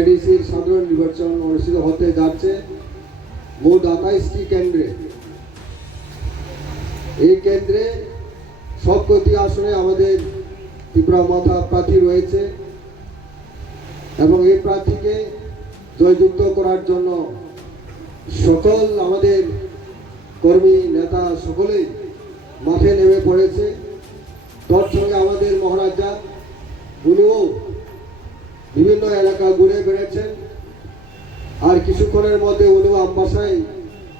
এডিসির সাধারণ নির্বাচন অনুষ্ঠিত হতে যাচ্ছে মোট 28টি কেন্দ্রে। এই কেন্দ্রে সবকটি আসনে আমাদের ত্রিপুরা মাথা প্রার্থী রয়েছে এবং এই প্রার্থীকে জয়যুক্ত করার জন্য সকল আমাদের কর্মী নেতা সকলেই মাঠে নেমে পড়েছে। তার সঙ্গে আমাদের মহারাজা উনিও বিভিন্ন এলাকা ঘুরে বেড়েছেন, আর কিছুক্ষণের মধ্যে উনিও আমবাসায়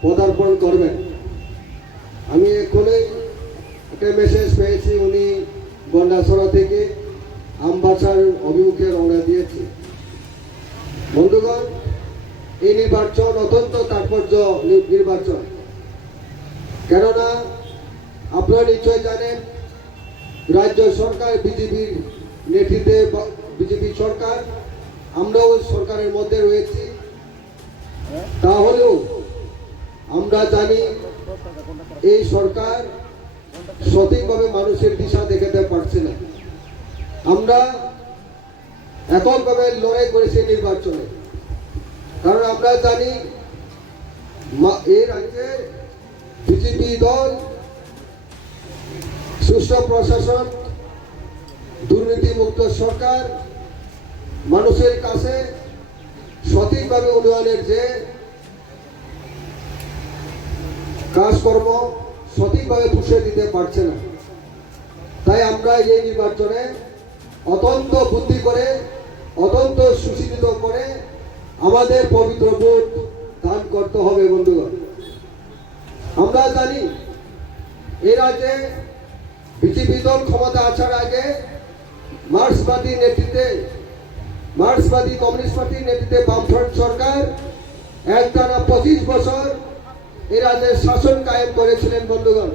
পদার্পণ করবেন। আমি এখনই একটা মেসেজ পেয়েছি, উনি গন্ডাছড়া থেকে আমবাসার অভিমুখে রওনা দিয়েছে। বন্ধুগণ, এই নির্বাচন অত্যন্ত তাৎপর্য নির্বাচন, কেননা আপনারা নিশ্চয় জানেন রাজ্য সরকার বিজেপির নেতৃত্বে বিজেপি সরকার, আমরাও সরকারের মধ্যে রয়েছি। তাহলেও আমরা জানি এই সরকার সঠিকভাবে মানুষের দিশা দেখাতে পারছে না। আমরা এককভাবে লড়াই করেছি নির্বাচনে, কারণ আমরা জানি এই রাজ্যের বিজেপি দল সুষ্ঠু প্রশাসন, দুর্নীতিমুক্ত সরকার, মানুষের কাছে সঠিকভাবে উন্নয়নের যে কাজকর্ম সঠিকভাবে পুষে দিতে পারছে না। তাই আমরা এই নির্বাচনে অত্যন্ত বুদ্ধি করে, অত্যন্ত সুশীলিত করে আমাদের পবিত্র ভোট দান করতে হবে। বন্ধুগণ, আমরা জানি এই রাজ্যে বিজেপি দল ক্ষমতা আসার আগে মার্ক্সবাদী কমিউনিস্ট পার্টির নেতৃত্বে বামফ্রন্ট সরকার একটানা 25 বছর এই রাজ্যের শাসন কায়েম করেছিলেন। বন্ধুগণ,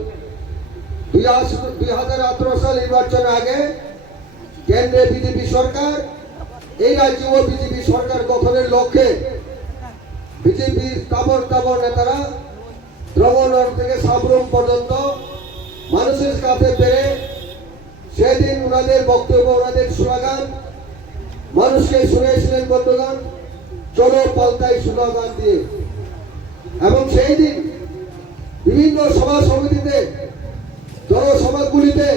2018 সাল নির্বাচনের আগে কেন্দ্রে বিজেপি সরকার, এই রাজ্যেও বিজেপি সরকার গঠনের লক্ষ্যে বিজেপির তাবর নেতারা দ্রবণর থেকে সাবরুম পর্যন্ত মানুষের কাছে পেরে সেদিন ওনাদের বক্তব্য, ওনাদের স্লোগান মানুষকে শুনিয়েছিলেন। বন্ধুগণ, চলো পাল্টাই স্লোগান দিয়ে। এবং সেই দিন বিভিন্ন সভা সমিতিতে, জনসভাগুলিতে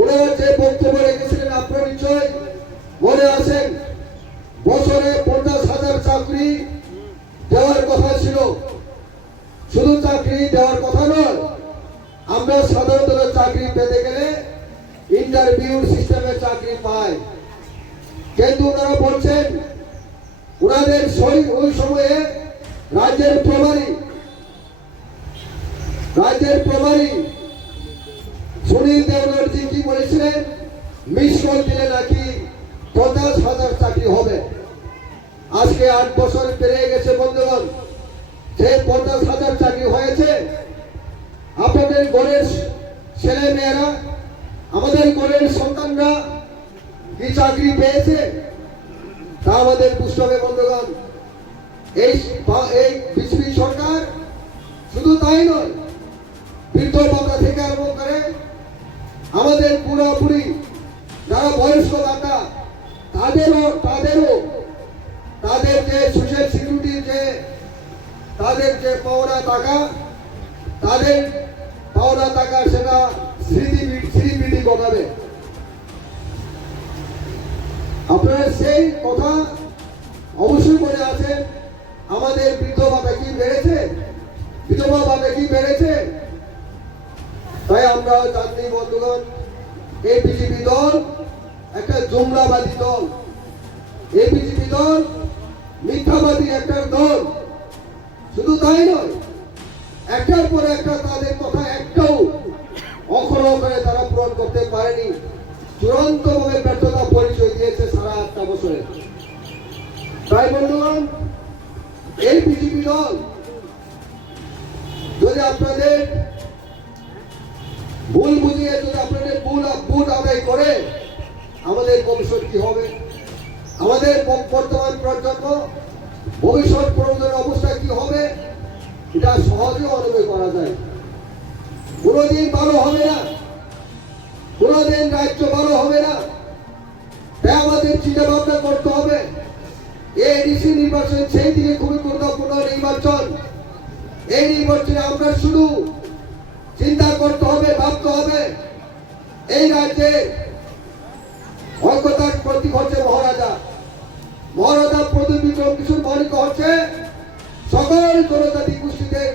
ওনারা যে বক্তব্য রেখেছিলেন আপনারা নিশ্চয় মনে আছেন। বছরে 50,000 চাকরি দেওয়ার কথা ছিল। শুধু চাকরি দেওয়ার কথা নয়, আমরা সাধারণত চাকরি পেতে গেলে ইন্টারভিউ সিস্টেমে চাকরি পাই, কিন্তু ওনারা বলছেন ওনাদের ওই সময়ে রাজ্যের প্রভারী সুনীল দেওনার্জি কি বলেছিলেন, মিস কল দিলে নাকি 50,000 চাকরি হবে। আজকে 8 বছর পেরিয়ে গেছে। বন্ধুগণ, যে 50,000 চাকরি হয়েছে, আপনাদের ঘরের ছেলে মেয়েরা, আমাদের ঘরের সন্তানরা কি চাকরি পেয়েছে তা আমাদের বুঝতে হবে। বন্ধুগণ, এই বিজেপি সরকার শুধু তাই নয়, বৃদ্ধ ভাতা থেকে আরম্ভ করে আমাদের পুরোপুরি যারা বয়স্ক ভাতা, তাদের যে সোশ্যাল সিকিউরিটির যে তাদের যে পাওনা টাকা সেটা স্মৃতি কমাবে। আপনারা সেই কথা অবশ্যই মনে আছে। আমাদের বিধবা ভাতা কি বেড়েছে? তাই আমরা জানি বন্ধুগণ, এই বিজেপি দল একটা জুমলাবাদী দল, এই বিজেপি দল মিথ্যাবাদী একটা দল। শুধু তাই নয়, একটার পর একটা তাদের কথা একটাও অক্ষর করে তারা পূরণ করতে পারেনি। চূড়ান্তভাবে ব্যর্থতা পরিচয় দিয়েছে সারা 8টা বছরে। তাই বন্ধুগণ, এই বিজেপি দল যদি আপনাদের ভুল বুঝিয়ে, যদি আপনাদের ভুল আদায় করে, আমাদের ভবিষ্যৎ কি হবে? আমাদের বর্তমান প্রজন্ম ভবিষ্যৎ প্রজন্মের অবস্থা কি হবে? এটা সহজে অনুভব করা যায়। কোনোদিন ভালো হবে না, কোনোদিন রাজ্য ভালো হবে না। তাই আমাদের চিন্তা ভাবনা করতে হবে ডিসি নির্বাচন সেই দিকে খুবই গুরুত্বপূর্ণ নির্বাচন। এই নির্বাচনে আমরা শুধু চিন্তা করতে হবে, ভাবতে হবে এই রাজ্যে ঐক্যতার প্রতীক হচ্ছে মহারাজা। মহারাজা প্রদীপ বিক্রম কিশোর মল্লিক হচ্ছে সকল জনজাতি গোষ্ঠীদের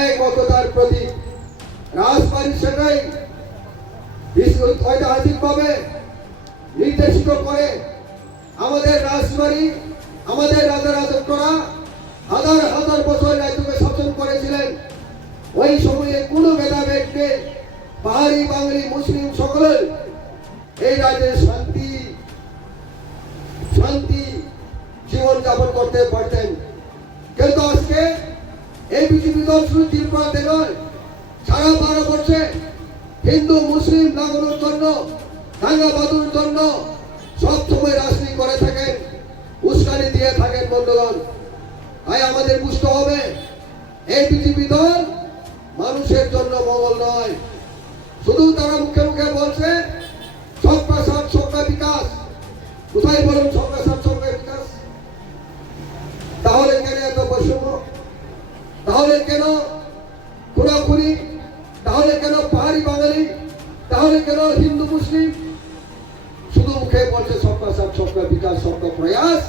এক ঐক্যতার প্রতীক। রাজবাড়ি সেটাই ঐতিহাসিকভাবে নির্দেশিত করে। আমাদের রাজবাড়ি, আমাদের রাজা রাজত্বরা হাজার হাজার বছর রাজ্যকে শাসন করেছিলেন। ওই সময়ে কোনো ভেদাভেদ নেই, পাহাড়ি, বাঙালি, মুসলিম সকলের এই রাজ্যে শান্তি জীবন যাপন করতে পারতেন। কিন্তু আজকে এই বিজেপি দল শুধু ত্রিপুরাতে নয়, সারা ভারতবর্ষে হিন্দু মুসলিম লাগানোর জন্য, দাঙ্গা বাঁধানোর জন্য সব সময় রাজনীতি করে থাকেন, উস্কানি দিয়ে থাকেন। বন্ধুগণ, তাই আমাদের বুঝতে হবে এই বিজেপি দল মানুষের জন্য মঙ্গল নয়। শুধু তারা মুখে মুখে বলছে সবকা সাথ সবকা বিকাশ। কোথায় বলুন সবকা সাথ সবকা বিকাশ? তাহলে কেন এত বৈষম্য? তাহলে কেন খুনাখুনি? তাহলে কেন পাহাড়ি বাঙালি? তাহলে কেন হিন্দু মুসলিম? শুধু মুখে বলছে সবকা সাথ সবকা বিকাশ, সবকা প্রয়াস।